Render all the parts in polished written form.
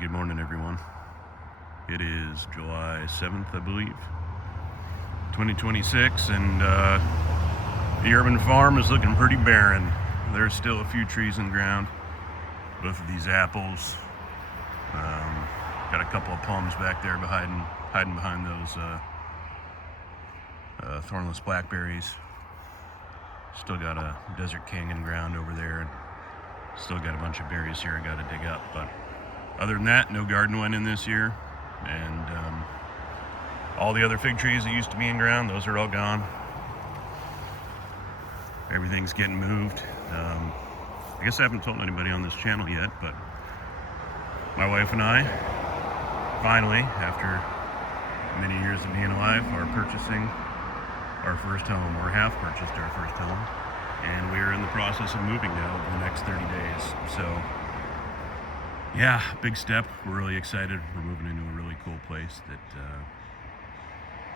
Good morning, everyone. It is July 7th, I believe, 2026, and the urban farm is looking pretty barren. There's still a few trees in the ground. Both of these apples. Got a couple of plums back there hiding behind those thornless blackberries. Still got a Desert King in ground over there, and still got a bunch of berries here I got to dig up. But other than that, no garden went in this year, and all the other fig trees that used to be in ground, those are all gone. Everything's getting moved. I guess I haven't told anybody on this channel yet, but my wife and I, finally, after many years of being alive, are purchasing our first home, or have purchased our first home, and we are in the process of moving now over the next 30 days. So yeah, big step. We're really excited. We're moving into a really cool place that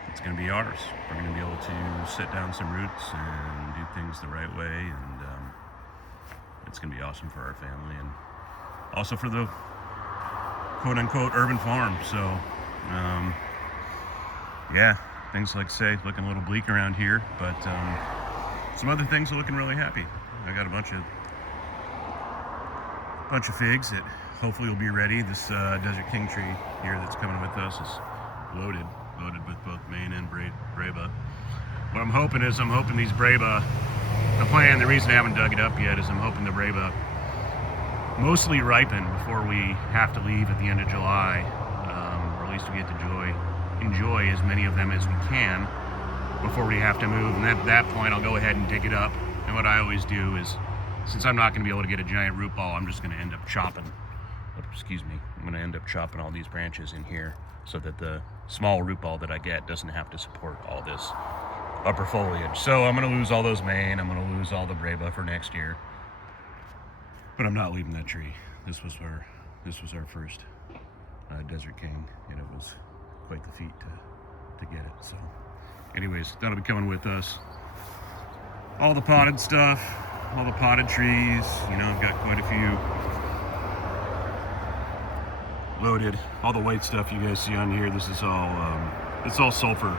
it's going to be ours. We're going to be able to set down some roots and do things the right way, and it's going to be awesome for our family and also for the quote-unquote urban farm. So yeah, things like say looking a little bleak around here, but some other things are looking really happy. I got a bunch of figs that hopefully will be ready. This Desert King tree here that's coming with us is loaded with both Maine and Breba. What I'm hoping these Breba, the reason I haven't dug it up yet is I'm hoping the Breba mostly ripen before we have to leave at the end of July, or at least we get to enjoy as many of them as we can before we have to move. And at that point, I'll go ahead and dig it up. And what I always do is, since I'm not going to be able to get a giant root ball, I'm just going to end up chopping. I'm going to end up chopping all these branches in here so that the small root ball that I get doesn't have to support all this upper foliage. So I'm going to lose all those Maine. I'm going to lose all the Breba for next year. But I'm not leaving that tree. This was our first Desert King, and it was quite the feat to get it. So anyways, that'll be coming with us. All the potted stuff, all the potted trees, I've got quite a few loaded. All the white stuff you guys see on here, this is all it's all sulfur.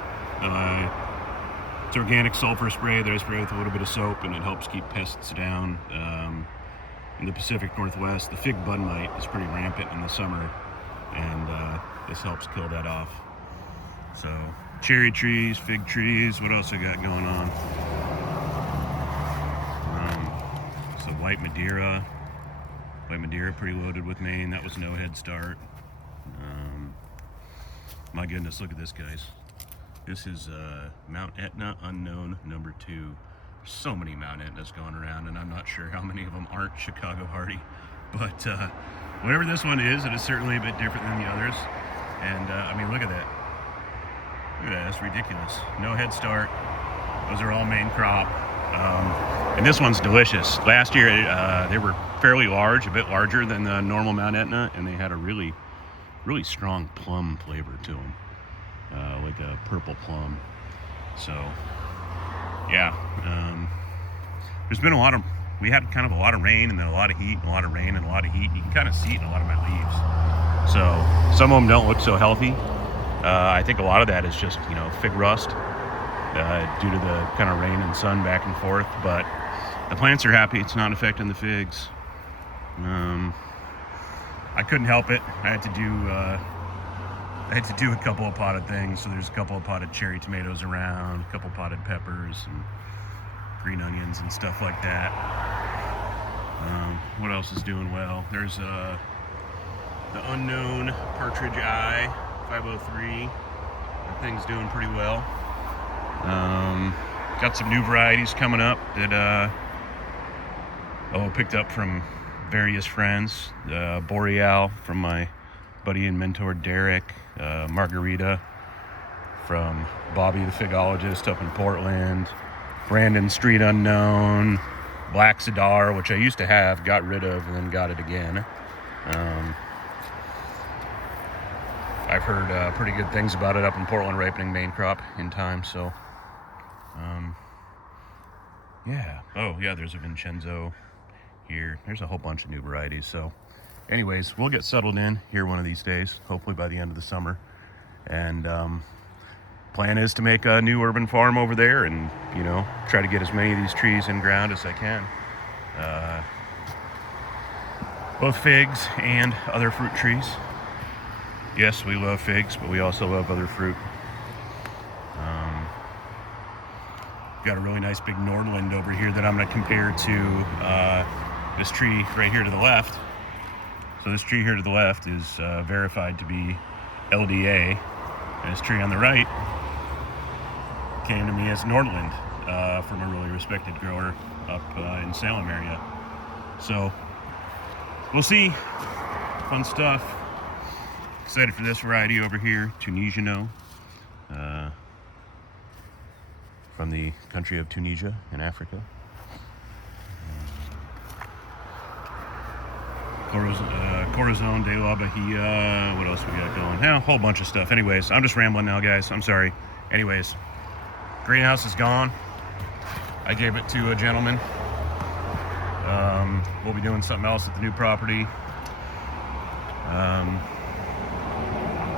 It's organic sulfur spray that I spray with a little bit of soap, and it helps keep pests down. In the Pacific Northwest, the fig bud mite is pretty rampant in the summer, and this helps kill that off. So cherry trees, fig trees, what else I got going on? So white Madeira pretty loaded with Maine. That was no head start. My goodness, look at this, guys. This is Mount Etna Unknown number 2. So many Mount Etnas going around, and I'm not sure how many of them aren't Chicago hardy, but whatever this one is, it is certainly a bit different than the others. And I mean, look at that, that's ridiculous. No head start. Those are all main crop, and this one's delicious. Last year they were fairly large, a bit larger than the normal Mount Etna, and they had a really strong plum flavor to them, like a purple plum. So yeah, there's been we had kind of a lot of rain, and then a lot of heat, and a lot of rain, and a lot of heat. You can kind of see it in a lot of my leaves. So some of them don't look so healthy. I think a lot of that is just, fig rust, due to the kind of rain and sun back and forth. But the plants are happy. It's not affecting the figs. I couldn't help it. I had to do a couple of potted things. So there's a couple of potted cherry tomatoes around, a couple potted peppers and green onions and stuff like that. What else is doing well? There's the unknown partridge eye 503. That thing's doing pretty well. Got some new varieties coming up that picked up from various friends. Boreal from my buddy and mentor Derek. Margarita from Bobby the figologist up in Portland. Brandon Street Unknown. Black Cedar, which I used to have, got rid of, and then got it again. I've heard pretty good things about it up in Portland, ripening main crop in time. So yeah. Oh yeah, there's a Vincenzo here. There's a whole bunch of new varieties. So anyways, we'll get settled in here one of these days, hopefully by the end of the summer. And plan is to make a new urban farm over there, and try to get as many of these trees in ground as I can. Both figs and other fruit trees. Yes, we love figs, but we also love other fruit. Got a really nice big Nordland over here that I'm going to compare to this tree right here to the left. So this tree here to the left is verified to be LDA, and this tree on the right came to me as Nordland from a really respected grower up in Salem area. So we'll see. Fun stuff. Excited for this variety over here, Tunisiano, from the country of Tunisia in Africa. Corazon de la Bahia. What else we got going? Yeah, a whole bunch of stuff. Anyways, I'm just rambling now, guys. I'm sorry. Anyways, greenhouse is gone. I gave it to a gentleman. We'll be doing something else at the new property.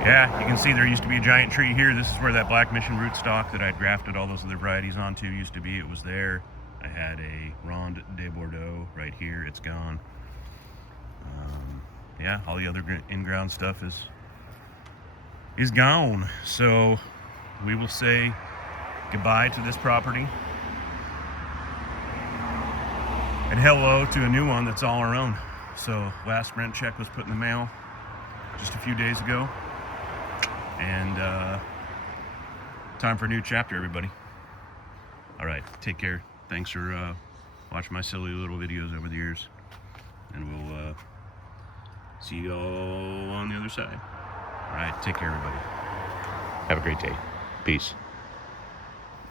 Yeah, you can see there used to be a giant tree here. This is where that black mission rootstock that I'd grafted all those other varieties onto used to be. It was there. I had a Ronde de Bordeaux right here. It's gone. Yeah, all the other in-ground stuff is gone. So we will say goodbye to this property and hello to a new one that's all our own. So last rent check was put in the mail just a few days ago, and time for a new chapter, everybody. All right, take care. Thanks for watching my silly little videos over the years, and we'll see you all on the other side. All right, take care, everybody. Have a great day. Peace.